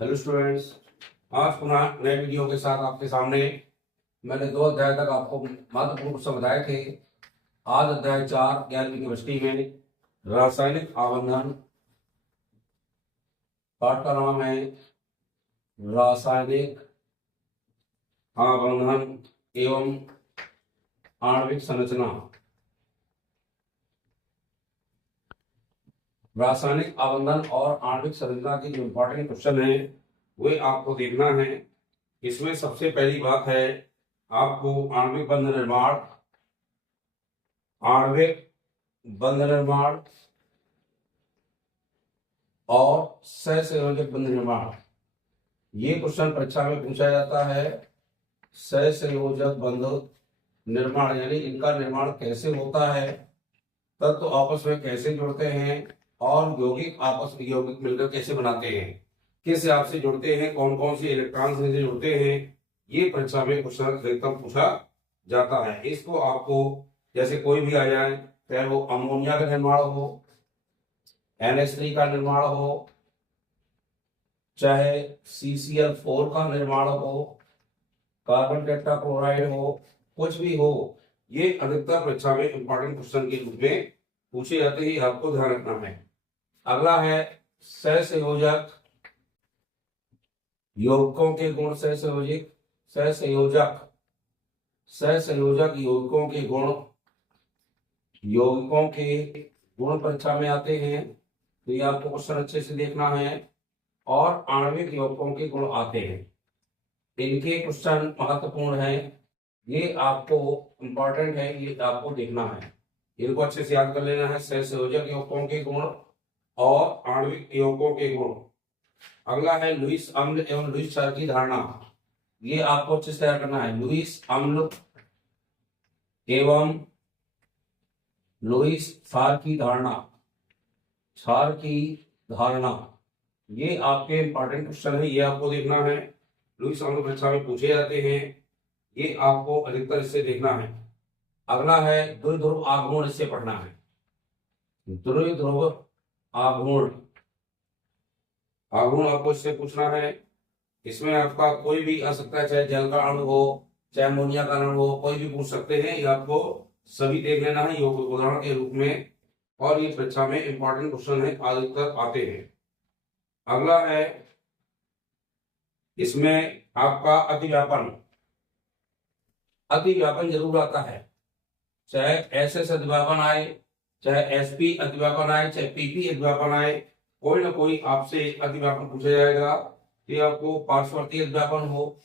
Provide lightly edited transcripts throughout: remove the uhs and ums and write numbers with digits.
Hello students. आज पुनः नए वीडियो के साथ आपके सामने। मैंने 2 अध्याय तक आपको महत्वपूर्ण कुछ समझाए थे। आज अध्याय 4 11वीं केमिस्ट्री में रासायनिक आबंधन। पाठ का नाम है रासायनिक आबंधन एवं आणविक संरचना। रासायनिक आबंधन और आणविक संरचना की जो इम्पोर्टेंट क्वेश्चन है वे आपको देखना है। इसमें सबसे पहली बात है आपको आणविक बंध निर्माण, आणविक बंध निर्माण और सहसंयोजक बंध निर्माण। ये क्वेश्चन परीक्षा में पूछा जाता है। सहसंयोजक बंध निर्माण यानी इनका निर्माण कैसे होता है, तत्व तो आपस में कैसे जुड़ते हैं और यौगिक आपस में यौगिक मिलकर कैसे बनाते हैं, किस हिसाब से जुड़ते हैं, कौन कौन से इलेक्ट्रॉन से जुड़ते हैं। ये परीक्षा में क्वेश्चन अधिकतम पूछा जाता है। इसको आपको जैसे कोई भी आ जाए, चाहे वो अमोनिया का निर्माण हो, NH3 का निर्माण हो, चाहे CCl4 का निर्माण हो, कार्बन टेट्राक्लोराइड हो, कुछ भी हो, ये अधिकतर परीक्षा में इंपॉर्टेंट क्वेश्चन के रूप में पूछे जाते हैं। आपको ध्यान रखना है। अगला है सहसंयोजक यौगिकों के गुण। सहसंयोजक सहसंयोजक यौगिकों के गुण, यौगिकों के गुण परीक्षा में आते हैं, तो ये आपको क्वेश्चन अच्छे से देखना है। और आणविक यौगिकों के गुण आते हैं, इनके क्वेश्चन महत्वपूर्ण है। ये आपको इंपॉर्टेंट है, ये आपको देखना है, इनको अच्छे से याद कर लेना है। सहसंयोजक यौगिकों के गुण और आणविक यौगिकों के गुण। अगला है लुईस अम्ल एवं लुईस क्षार की धारणा। ये आपको अच्छे से तैयार करना है। लुईस अम्ल एवं लुईस क्षार की धारणा, क्षार की धारणा, ये आपके इंपॉर्टेंट क्वेश्चन है, ये आपको देखना है। लुईस अम्ल परीक्षा में पूछे जाते हैं, ये आपको अधिकतर इससे देखना है। अगला है द्विध्रुव आघूर्ण, इससे पढ़ना है। द्विध्रुव आघूर्ण, आघूर्ण आपको इससे पूछना है। इसमें आपका कोई भी आ सकता है, चाहे जल का अणु हो, चाहे अमोनिया का अणु हो, कोई भी पूछ सकते हैं। ये आपको सभी देख लेना है योग उदाहरण के रूप में, और ये परीक्षा में इंपॉर्टेंट क्वेश्चन है, अधिकतर आते हैं। अगला है इसमें आपका अतिव्यापन। अतिव्यापन जरूर आता है, चाहे SS अतिव्यापन आए, चाहे SP अतिव्यापन आए, चाहे PP अतिव्यापन आए, कोई ना कोई आपसे अतिव्यापन पूछा जाएगा। ये आपको पार्श्ववर्ती अतिव्यापन हो,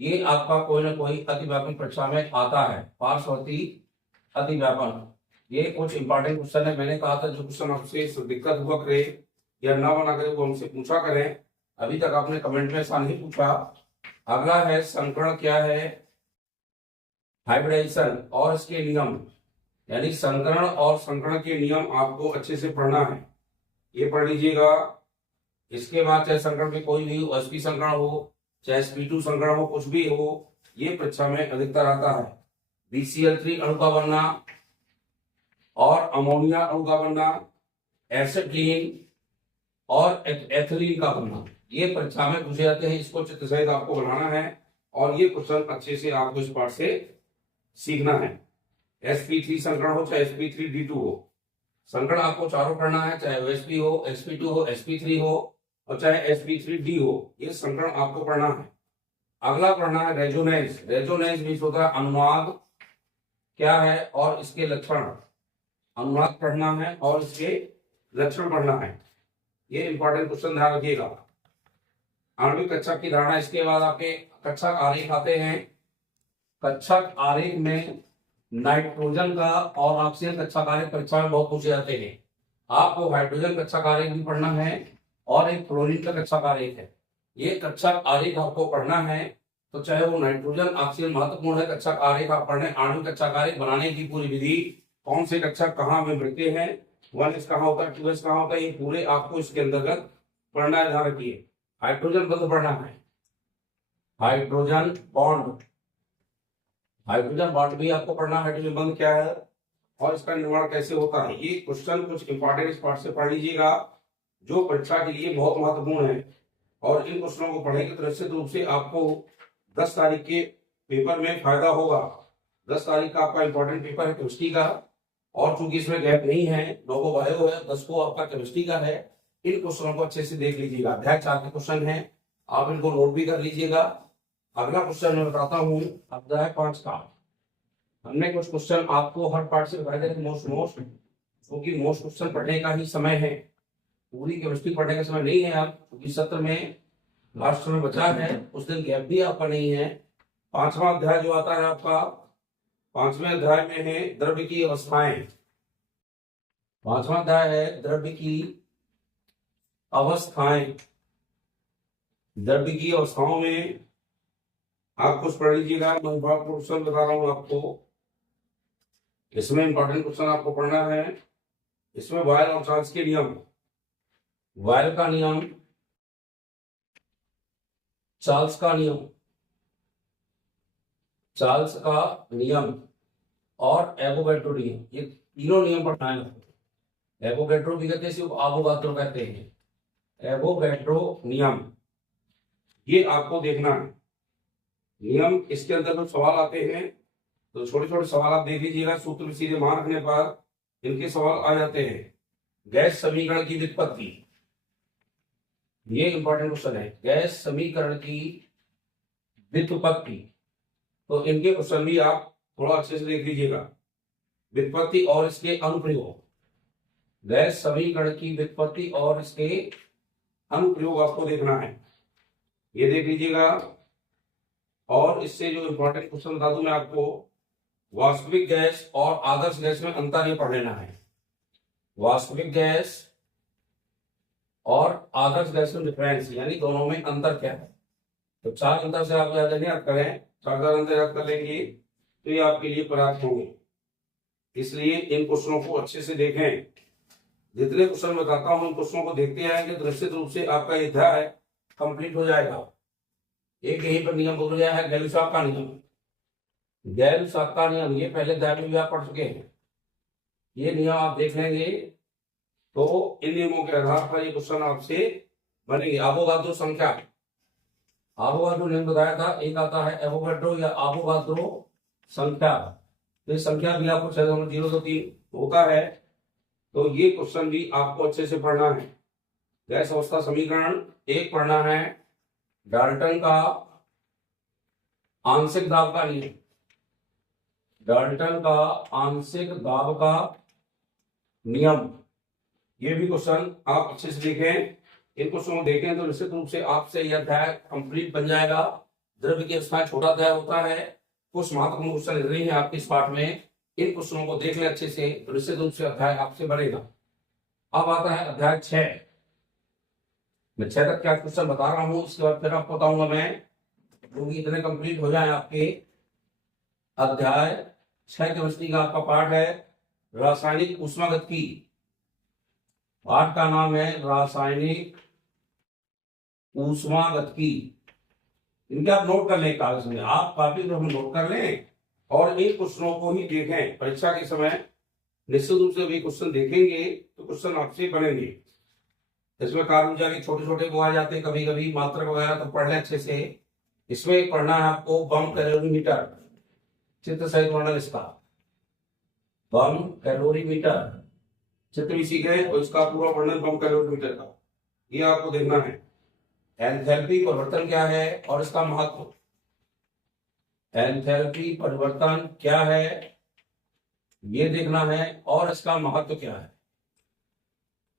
ये आपका कोई ना कोई अतिव्यापन परीक्षा में आता है। पार्श्ववर्ती अतिव्यापन, ये कुछ इंपॉर्टेंट क्वेश्चन है। मैंने कहा था जो क्वेश्चन आपसे दिक्कत हुआ करे या ना बना करे वो हमसे पूछा करें। अभी तक आपने कमेंट में ऐसा नहीं पूछा। अगला है संकरण क्या है, हाइब्रिडाइजेशन और इसके नियम, यानी संकरण और संकरण के नियम आपको अच्छे से पढ़ना है, ये पढ़ लीजिएगा। इसके बाद चाहे संकरण में कोई भी हो, sp संकरण हो, चाहे sp2 संकरण हो, कुछ भी हो, ये परीक्षा में अधिकतर आता है। BCl3 अणु का बनना और अमोनिया अणु का बनना, एसिटिलीन और एथिलीन का बनना, ये परीक्षा में पूछे जाते हैं। इसको चित्र सहित आपको बनाना है और ये क्वेश्चन अच्छे से आपको इस पाठ से सीखना है। sp3 संकरण हो, चाहे sp3d2 हो, संकरण आपको चारों करना है, चाहे OSP हो, sp2 हो, sp3 हो और चाहे sp3d हो, ये संकरण आपको पढ़ना है। अगला पढ़ना है रेजोनेंस। रेजोनेंस मीन्स होता है अनुनाद क्या है और इसके लक्षण, अनुनाद पढ़ना है और इसके लक्षण पढ़ना है। ये इंपॉर्टेंट क्वेश्चन ध्यान रखिएगा। आणविक कक्षक की धारणा, इसके बाद आपके कक्षक आरेख आते हैं। कक्षक आरेख में नाइट्रोजन का और ऑक्सीजन कक्षक आरेख परीक्षा में बहुत पूछे जाते हैं। आपको हाइड्रोजन कक्षक आरेख भी पढ़ना है और एक क्लोरीन का कक्षक आरेख है। ये कक्षक आरेख आपको पढ़ना है, तो चाहे वो नाइट्रोजन ऑक्सीजन महत्वपूर्ण है। कक्षक आरेख आप पढ़ने, आणविक कक्षक आरेख बनाने की पूरी विधि, कौन से कक्षक कहाँ में मिलते हैं, 1s कहाँ होता है, 2s कहाँ होता है, ये पूरे आपको इसके अंतर्गत पढ़ना है। ध्यान रखिए। हाइड्रोजन बंध पढ़ना है, हाइड्रोजन बॉन्ड, हाइड्रोजन बॉन्ड भी आपको पढ़ना है। हाइड्रोजन बंध क्या है और इसका निर्माण कैसे होता है, ये क्वेश्चन कुछ इंपॉर्टेंट इस पार्ट से पढ़ लीजिएगा, जो परीक्षा के लिए बहुत महत्वपूर्ण है। और इन क्वेश्चनों को पढ़ेंगे तो निश्चित रूप से आपको 10 तारीख के पेपर में फायदा होगा। 10 तारीख का आपका इंपॉर्टेंट पेपर है केमिस्ट्री का, और चूंकि इसमें गैप नहीं है, 9 को बायो है, 10 को आपका केमिस्ट्री का है। इन क्वेश्चनों को अच्छे से देख लीजिएगा। अध्याय 4 के क्वेश्चन है, आप इनको नोट भी कर लीजिएगा। अगला क्वेश्चन मैं बताता हूँ अध्याय 5 का। हमने कुछ क्वेश्चन आपको हर पार्ट से बताए थे, मोस्ट क्योंकि मोस्ट क्वेश्चन पढ़ने का ही समय है, पूरी केमिस्ट्री पढ़ने का समय नहीं है। आप क्योंकि सत्र में लास्ट में बचा है, उस दिन गैप भी आपका नहीं है। 5वां अध्याय जो आता है आपका, 5वें अध्याय में है द्रव्य की अवस्थाएं। 5वां अध्याय है द्रव्य की अवस्थाएं। द्रव्य की अवस्थाओं में आप कुछ पढ़ लीजिएगा। मैं क्वेश्चन बता रहा हूं आपको, इसमें इंपॉर्टेंट क्वेश्चन आपको पढ़ना है। इसमें बॉयल और चार्ल्स के नियम, बॉयल का नियम, चार्ल्स का नियम, चार्ल्स का नियम और एवोगैड्रो नियम, ये तीनों नियम पढ़ना है। एवोगैड्रो भी कहते हैं, सिर्फ एवोगाड्रो कहते हैं। एवोगैड्रो नियम ये आपको देखना है। नियम इसके अंदर जो सवाल आते हैं, तो छोटे छोटे सवाल आप देख लीजिएगा। सूत्र सीधे मान रखने पर इनके सवाल आ जाते हैं। गैस समीकरण की व्युत्पत्ति, ये इंपॉर्टेंट क्वेश्चन है। गैस समीकरण की व्युत्पत्ति, तो इनके क्वेश्चन भी आप थोड़ा अच्छे से देख लीजिएगा। व्युत्पत्ति और इसके अनुप्रयोग, गैस समीकरण की व्युत्पत्ति और इसके अनुप्रयोग आपको देखना है, ये देख लीजिएगा। और इससे जो इंपॉर्टेंट क्वेश्चन बता दूं मैं आपको, वास्तविक गैस और आदर्श गैस में अंतर ये पढ़ लेना है। वास्तविक गैस और आदर्श गैस में डिफरेंस, यानी दोनों में अंतर क्या है। तो 4 अंतर से आप याद करें, 4 अंतर याद कर लेंगे तो ये आपके लिए पर्याप्त होंगे। इसलिए इन क्वेश्चनों को अच्छे से देखें। जितने क्वेश्चन बताता हूं, इन क्वेश्चनों को देखते आएंगे तो निश्चित रूप से आपका ये अध्याय कंप्लीट हो जाएगा। एक यहीं पर नियम बोल गया है, गैल-लुसाक का नियम। गैल-लुसाक का नियम ये पहले अध्याय में भी आप पढ़ चुके हैं। ये नियम आप देख लेंगे तो इन नियमों के आधार पर ये क्वेश्चन आपसे बनेंगे। एवोगाड्रो संख्या, एवोगाड्रो नियम बताया था, एक आता है एवोगाड्रो या एवोगाड्रो संख्या। तो संख्या भी आपको 0 2 3 होता है, तो ये क्वेश्चन भी आपको अच्छे से पढ़ना है। गैस अवस्था समीकरण एक पढ़ना है, डाल्टन का आंशिक दाब का नियम, डाल्टन का आंशिक दाब का नियम, ये भी क्वेश्चन आप अच्छे से देखें। इन क्वेश्चन को देखें तो निश्चित रूप से आपसे यह अध्याय कंप्लीट बन जाएगा। द्रव्य की अवस्था छोटा अध्याय होता है, कुछ महत्वपूर्ण क्वेश्चन नहीं है आपके इस पाठ में। इन क्वेश्चनों को देख लें अच्छे से तो निश्चित रूप से अध्याय आपसे बनेगा। अब आता है अध्याय 6। मैं 6 तक क्या क्वेश्चन बता रहा हूं, इसके बाद फिर आपको बताऊंगा मैं, क्योंकि इतने कंप्लीट हो जाए आपके। अध्याय 6 केमिस्ट्री का आपका पाठ है रासायनिक ऊष्मागतिकी। पाठ का नाम है रासायनिक ऊष्मागतिकी। इनके आप नोट कर लें कागज में, आप कॉपी में नोट कर लें और इन क्वेश्चनों को ही देखें। परीक्षा के समय निश्चित रूप से भी क्वेश्चन देखेंगे तो क्वेश्चन आपसे बनेंगे। इसमें कार्बन के छोटे छोटे को आ जाते हैं, कभी कभी मात्रक वगैरह, तो पढ़ लें अच्छे से। इसमें पढ़ना है आपको बम कैलोरीमीटर, चित्र सहित वर्णन इसका। बम कैलोरीमीटर चित्र भी सीख गए और इसका पूरा वर्णन बम कैलोरीमीटर का, ये आपको देखना है। एंथैल्पी परिवर्तन क्या है और इसका महत्व, एंथैल्पी परिवर्तन क्या है ये देखना है, और इसका महत्व क्या है,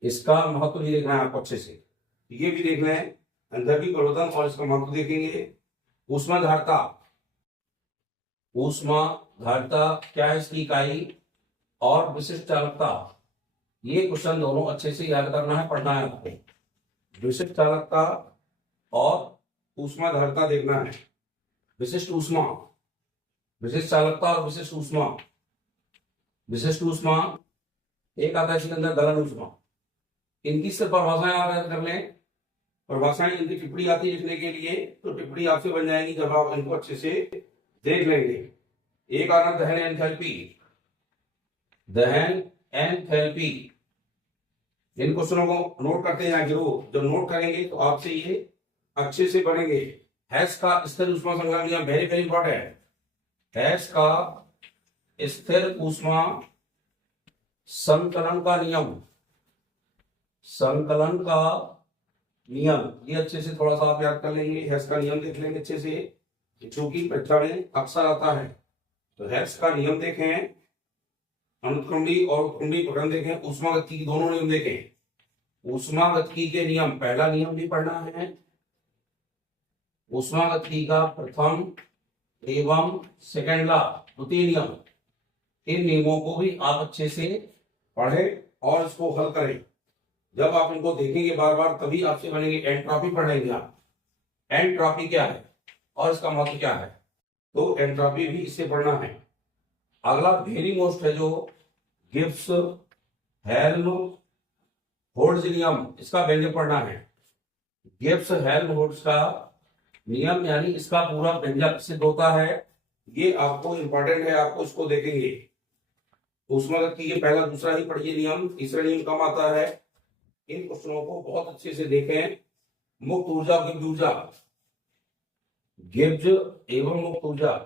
इसका महत्व भी देखना है आपको अच्छे से। ये भी देखना है, एंथैल्पी परिवर्तन और इसका महत्व देखेंगे। ऊष्माधारता, ऊष्माधारता क्या है इसकी इकाई, और विशिष्ट चालकता, ये क्वेश्चन दोनों अच्छे से याद करना है, पढ़ना है आपको। विशिष्ट चालकता और ऊष्माधारता देखना है। विशिष्ट ऊष्मा, विशिष्ट चालकता और विशिष्ट ऊष्मा। विशिष्ट ऊष्मा एक आता है इसके अंदर गलन ऊष्मा। इनकी सिर्फ परिभाषाएं याद कर लें, परिभाषाएं इनकी टिप्पणी आती है लिखने के लिए, तो टिप्पणी आपसे बन जाएगी जब आप इनको अच्छे से देख लेंगे। एक आता दहन एंथैल्पी, दहन एंथैल्पी। इन क्वेश्चनों को नोट करते हैं जरूर, जब नोट करेंगे तो आपसे ये अच्छे से बनेंगे। हैश का स्थिर ऊष्मा संकलन नियम वेरी वेरी इंपॉर्टेंट। हैश का स्थिर ऊष्मा संकलन का नियम, संकलन का नियम, ये अच्छे से थोड़ा सा आप याद कर लेंगे। हैश का नियम देख लेंगे अच्छे से, क्योंकि परीक्षा में अक्सर आता है। तो हैश का नियम देखें, अनुत्कुंडी और उत्कुंडी प्रकरण देखें, ऊष्मागतिकी के दोनों नियम देखें। ऊष्मागतिकी के नियम, पहला नियम भी पढ़ना है, ऊष्मागतिकी का प्रथम एवं सेकंड लॉ, द्वितीय नियम। इन नियमों को भी आप अच्छे से पढ़ें और इसको हल करें। जब आप इनको देखेंगे बार बार तभी आपसे बनेंगे। एंट्रोपी पढ़ेंगे आप, एंट्रोपी क्या है और इसका महत्व क्या है, तो एंट्रोपी भी इससे पढ़ना है। अगला वेरी मोस्ट है जो गिब्स हेल्महोल्ट्ज नियम, इसका व्यंजक पढ़ना है। गिब्स हेल्महोल्ट्ज का नियम यानी इसका पूरा व्यंजक सिद्ध होता है, ये आपको इंपॉर्टेंट है, आपको इसको देखेंगे। ऊष्मागतिकी के पहला दूसरा ही पढ़िए नियम, तीसरा नियम कम आता है। इन क्वेश्चनों को बहुत अच्छे से देखें। मुक्त ऊर्जा, गिब्ज ऊर्जा, गिब्ज एवं मुक्त ऊर्जा,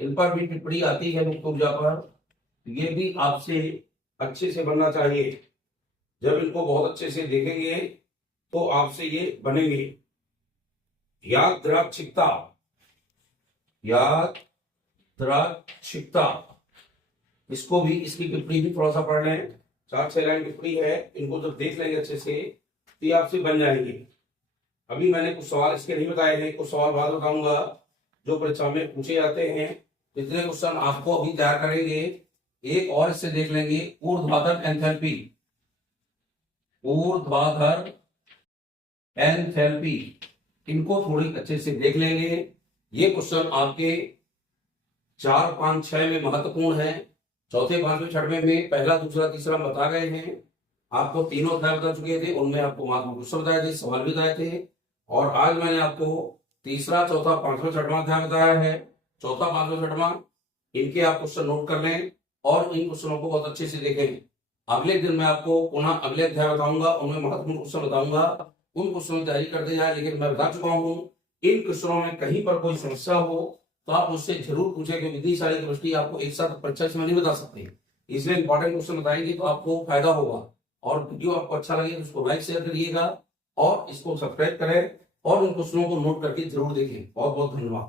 इन पर भी टिप्पणी आती है मुक्त ऊर्जा पर, ये भी आपसे अच्छे से बनना चाहिए। जब इनको बहुत अच्छे से देखेंगे तो आपसे ये बनेंगे। यादृच्छिकता, यादृच्छिकता, इसको भी, इसकी टिप्पणी भी थोड़ा सा पढ़ लें। 4-6 लाइन टिप्पणी है, इनको जब देख लेंगे अच्छे से तो ये आपसे बन जाएंगे। अभी मैंने कुछ सवाल इसके नहीं बताए हैं, कुछ सवाल बाद बताऊंगा जो परीक्षा में पूछे जाते हैं। इतने क्वेश्चन आपको अभी तैयार करेंगे। एक और इससे देख लेंगे, ऊर्ध्वाधर एंथैल्पी, ऊर्ध्वाधर एंथैल्पी, इनको थोड़ी अच्छे से देख लेंगे। ये क्वेश्चन आपके 4, 5, 6 में महत्वपूर्ण है। चौथे, 5वें, 6वें में पहला, दूसरा, तीसरा बता गए हैं। आपको तीनों अध्याय बता चुके थे, उनमें आपको महत्वपूर्ण क्वेश्चन बताए थे, सवाल भी बताए थे। और आज मैंने आपको तीसरा, चौथा, 5वां, 6वां अध्याय बताया है। चौथा, 5वां, 6वां, इनके आप क्वेश्चन नोट कर लें और इन क्वेश्चनों को बहुत अच्छे से देखें। अगले दिन मैं आपको पुनः अगले अध्याय बताऊंगा, उनमें महत्वपूर्ण क्वेश्चन बताऊंगा। उन क्वेश्चनों की तैयारी करते जाए। लेकिन मैं बता चुका हूं, इन क्वेश्चनों में कहीं पर कोई समस्या हो तो आप मुझसे जरूर पूछें, क्योंकि इतनी सारी दृष्टि आपको एक साथ परीक्षा में नहीं बता सकते। इसलिए इंपॉर्टेंट क्वेश्चन बताएंगे तो आपको फायदा होगा। और वीडियो आपको अच्छा लगे तो उसको लाइक शेयर करिएगा और इसको सब्सक्राइब करें और उन क्वेश्चनों को नोट करके जरूर देखें। बहुत बहुत धन्यवाद।